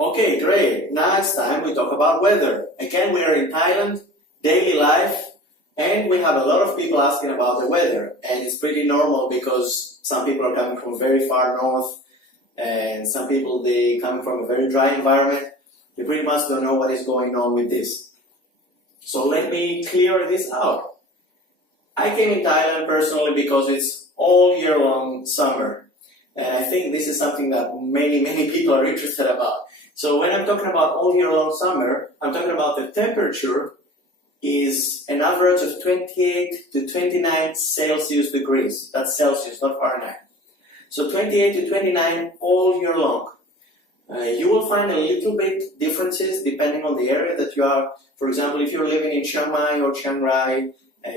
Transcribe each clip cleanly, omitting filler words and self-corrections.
Okay, great. Now it's time we talk about weather. Again, we are in Thailand, daily life, and we have a lot of people asking about the weather. And it's pretty normal because some people are coming from very far north, and some people, they coming from a very dry environment. They pretty much don't know what is going on with this. So let me clear this out. I came in Thailand personally because it's all year long summer. And I think this is something that many people are interested about. So when I'm talking about all year long summer, I'm talking about the temperature is an average of 28 to 29 Celsius degrees. That's Celsius, not Fahrenheit. So 28 to 29 all year long. You will find a little bit differences depending on the area that you are. For example, if you're living in Chiang Mai or Chiang Rai,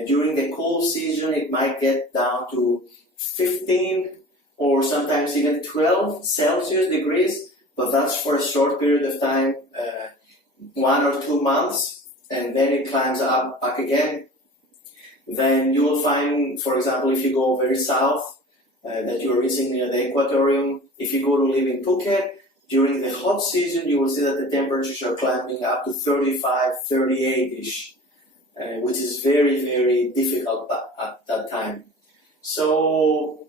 during the cool season it might get down to 15 or sometimes even 12 Celsius degrees, but that's for a short period of time, 1 or 2 months, and then it climbs up back again. Then you will find, for example, if you go very south, that you are reaching near the equatorium. If you go to live in Phuket, during the hot season, you will see that the temperatures are climbing up to 35, 38-ish, which is very difficult at that time. So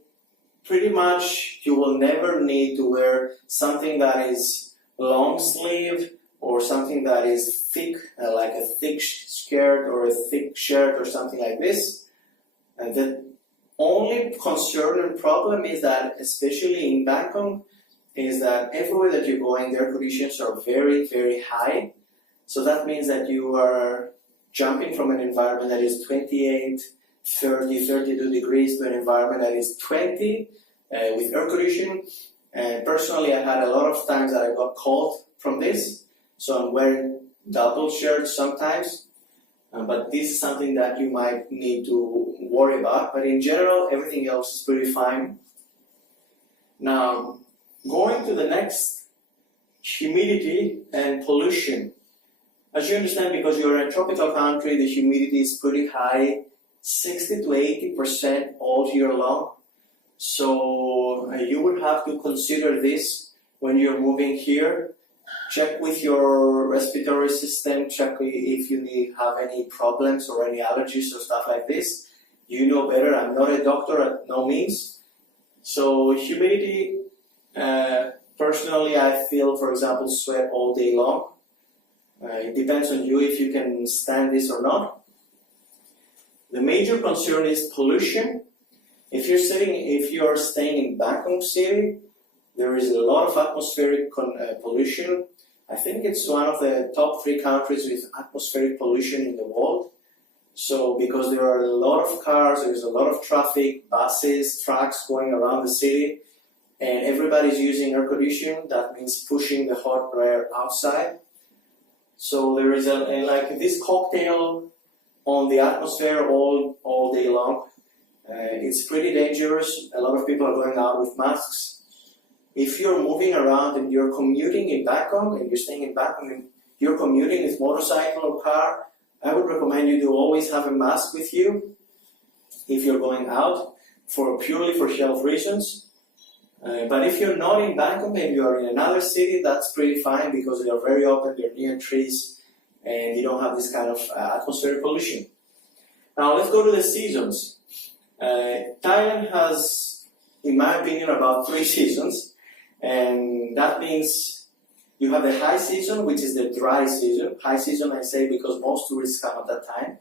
pretty much you will never need to wear something that is long sleeve or something that is thick, like a thick skirt or a thick shirt or something like this. And the only concern and problem is that, especially in Bangkok, is that everywhere that you're going, the air conditions are very high. So that means that you are jumping from an environment that is 28, 30, 32 degrees to an environment that is 20 with air conditioning. And personally, I had a lot of times that I got cold from this. So I'm wearing double shirts sometimes. But this is something that you might need to worry about. But in general, everything else is pretty fine. Now, going to the next, humidity and pollution. As you understand, because you're in a tropical country, the humidity is pretty high, 60 to 80% all year long. So you would have to consider this when you're moving here. Check with your respiratory system, check if you have any problems or any allergies or stuff like this. You know better, I'm not a doctor at no means. So humidity, personally I feel, for example, sweat all day long. It depends on you if you can stand this or not. The major concern is pollution. If you're staying in Bangkok City, there is a lot of atmospheric pollution. I think it's one of the top 3 countries with atmospheric pollution in the world. So because there are a lot of cars, there's a lot of traffic, buses, trucks going around the city, and everybody's using air conditioning. That means pushing the hot air outside. So there is like this cocktail on the atmosphere all day long. It's pretty dangerous. A lot of people are going out with masks. If you're moving around and you're commuting in Bangkok and you're staying in Bangkok and you're commuting with motorcycle or car, I would recommend you to always have a mask with you if you're going out purely for health reasons. But if you're not in Bangkok and you're in another city, that's pretty fine because they are very open, they're near trees, and you don't have this kind of atmospheric pollution. Now let's go to the seasons. Thailand has, in my opinion, about 3 seasons. And that means you have the high season, which is the dry season. High season, I say, because most tourists come at that time.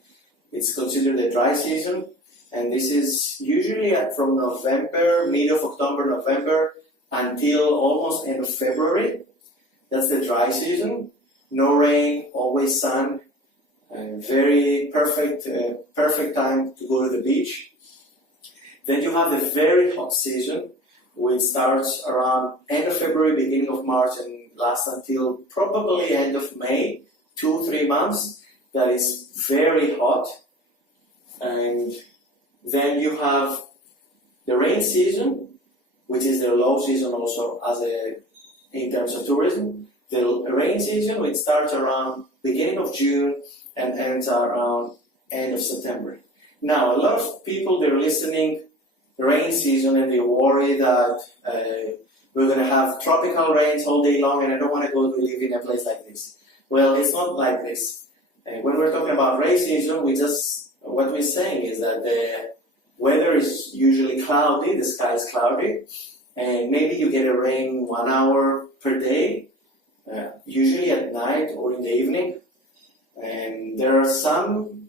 It's considered the dry season. And this is usually from November, mid of October, November, until almost end of February. That's the dry season. No rain, always sun, and very perfect time to go to the beach. Then you have the very hot season, which starts around end of February, beginning of March, and lasts until probably end of May, 2-3 months. That is very hot. And then you have the rain season, which is the low season also in terms of tourism. The rain season, which starts around beginning of June and ends around end of September. Now, a lot of people, they're listening rain season and they worry that we're going to have tropical rains all day long and I don't want to go to live in a place like this. Well, it's not like this. When we're talking about rain season, what we're saying is that the weather is usually cloudy, the sky is cloudy, and maybe you get a rain 1 hour per day, usually at night or in the evening. And there are some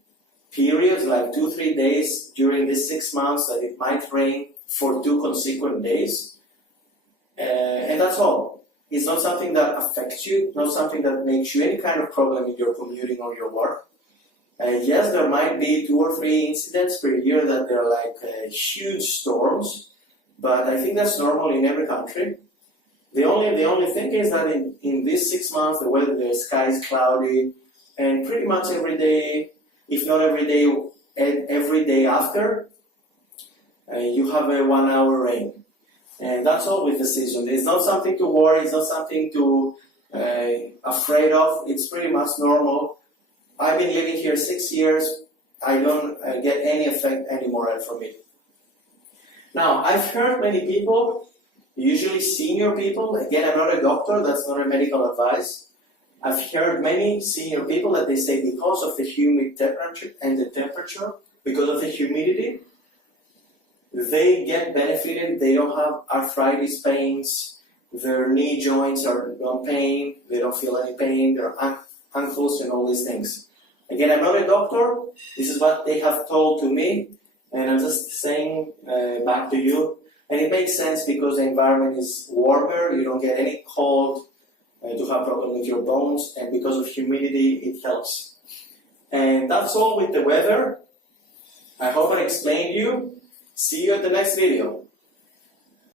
periods, like 2-3 days during these 6 months, that it might rain for 2 consecutive days. And that's all. It's not something that affects you, not something that makes you any kind of problem in your commuting or your work. Yes, there might be 2 or 3 incidents per year that they're like huge storms, but I think that's normal in every country. The only thing is that in these 6 months, the sky is cloudy, and pretty much every day, if not every day, and every day after, you have a 1 hour rain. And that's all with the season. It's not something to worry, it's not something to afraid of, it's pretty much normal. I've been living here 6 years, I don't get any effect anymore from it. Now, I've heard many people, usually senior people, again, I'm not a doctor, that's not a medical advice. I've heard many senior people that they say because of the humid temperature and the temperature, because of the humidity, they get benefited, they don't have arthritis pains, their knee joints are not pain, they don't feel any pain, their ankles and all these things. Again, I'm not a doctor, this is what they have told to me, and I'm just saying back to you. And it makes sense because the environment is warmer, you don't get any cold, to have problem with your bones, and because of humidity, it helps. And that's all with the weather. I hope I explained you. See you at the next video.